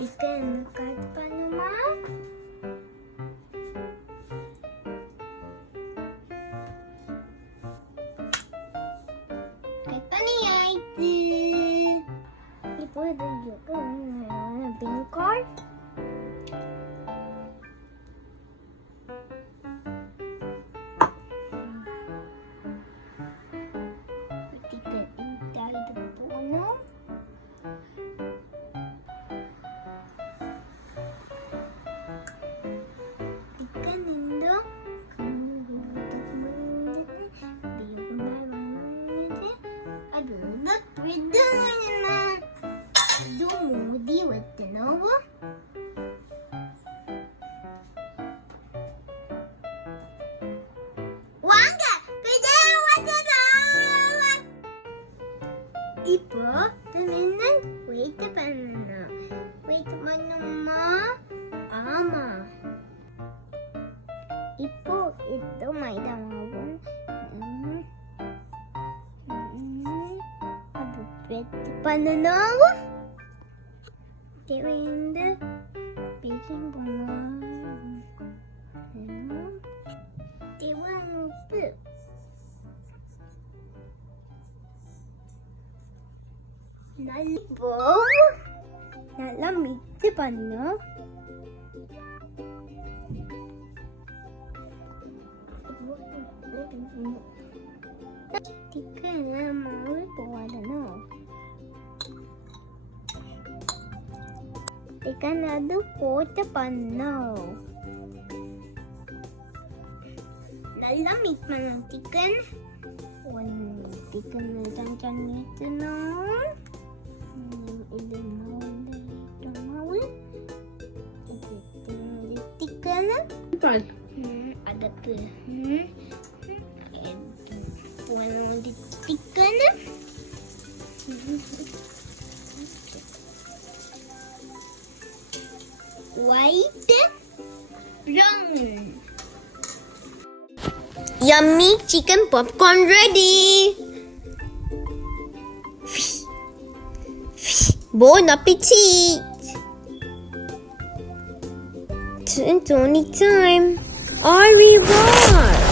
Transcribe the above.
Chicken cut பண்ணுமா? Cut பண்ணி ஆயிடுச்சு. இப்போ இது பிங்க் கார்ட். இப்போ என்ன வெயிட் பண்ணணும். வெயிட் பண்ணுமா? ஆமா. இப்போ இது மைதா மாவு அது வெயிட் பண்ணணும். தேவையான பேக்கிங் பண்ணணும். தேவையான உப்பு. நல்லா மிக்ஸ் பண்ணு. சிக்கன் மாவு போடணும். சிக்கன் அது போட்டு பண்ணும். நல்லா மிக்ஸ் பண்ணணும். சிக்கன் தான் மீட்டணும். இது மாவு சிக்கன் அடுப்பு chicken white brown. Yummy chicken popcorn ready. Bon appetit! It's only time. Au revoir!